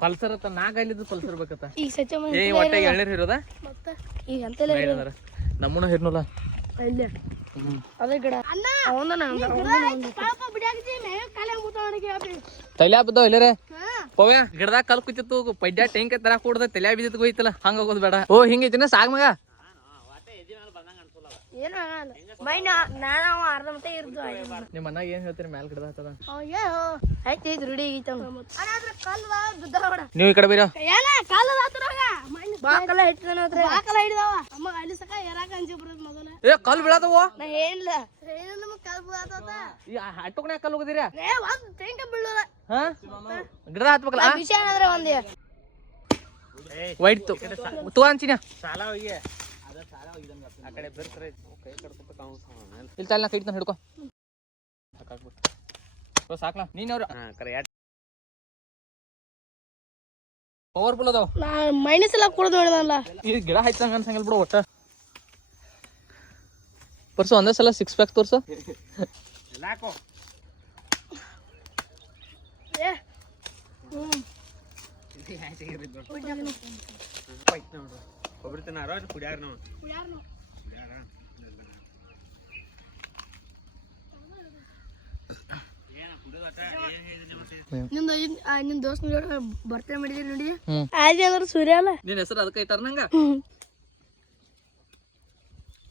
Pulsar ಅತ್ತ 4 ಅಲ್ಲಿದ್ದು Pulsar ಬೇಕತ್ತ ಈಗ ಸಚ್ಚ ಏ ಒಟ್ಟ ಎಳ್ನೀರ್ ಇರೋದ ಮತ್ತೆ ಈಗ ಅಂತಲೇ ನಮ್ಮನ ಹಿರ್ನಲ್ಲ ಇಲ್ಲೇ ಅದೇ ಗಿಡ ತಲ್ಯಾ ಬಿದ್ದಾವ ಇಲ್ಲರೇ ಪವ್ಯ ಗಿಡದಾಗ ಕಲ್ ಕುತ್ತಿತ್ತು ಪಡ್ಯ ಟೆಂಕ್ ತರ ಕೂಡದ ತಲ್ಯಾ ಬಿದ್ದಿತ್ತು ಹೋಯ್ತಲ್ಲ ಹಂಗ ಹೋಗೋದು ಬೇಡ ಓ ಹಿಂಗೈತಿನ ಸಾಕ್ ಮಗ ಏನು ನಾನು ಅರ್ಧ ಮಟ್ಟ ಇರ್ದು ನಿಮ್ಮ ಅನ್ನಾಗ ಏನ್ ಹೇಳ್ತೀರಿ ಮ್ಯಾಲ ಗಿಡದ ಹತ್ತದ ಆಯ್ತು ಇದು ರೂಢಿ ನೀವು ಈ ಕಡೆ ಬೀರ ಏ ಕಲ್ ಬೀಳದವ ಆಟೋಕನ್ಯಾಗ ಕಲ್ ಹೋಗದಿರ ಹಾ ಗಿಡದ ಹತ್ಬೇಕಲ್ಲ ವೈಟ್ ತೂ ಅಂಚಿನ ಇಲ್ಲಿ ತಲ್ಲ ಕೈ ಹಿಡ್ಕೊ ಸಾಕ್ಲಾ ನೀನ್ ಅವ್ರ ಪವರ್ಫುಲ್ ಅದಾವ ಮೈನಸ್ ಎಲ್ಲ ಕುಡ್ದು ನೋಡಿದಲ್ಲ ಈ ಗಿಡ ಹಚ್ಚಂಗ ಅನ್ಸಂಗಿಲ್ಲ ಬಿಡು ಒಟ್ಟ ಪರ್ಸು ಒಂದೇ ಸಲ 6 ಪ್ಯಾಕ್ ತೋರ್ಸು ನಿಮ್ ದೋಸ್ತ ಬರ್ತಡೇ ಮಾಡಿದ್ರಿ ನೋಡಿ ಆಯ್ತು ಅಂದ್ರೆ ಸೂರ್ಯ ಅಲ್ಲ ನಿನ್ ಹೆಸರು ಅದಕ್ಕೆ ಇಟ್ಟಾರ ನಂಗ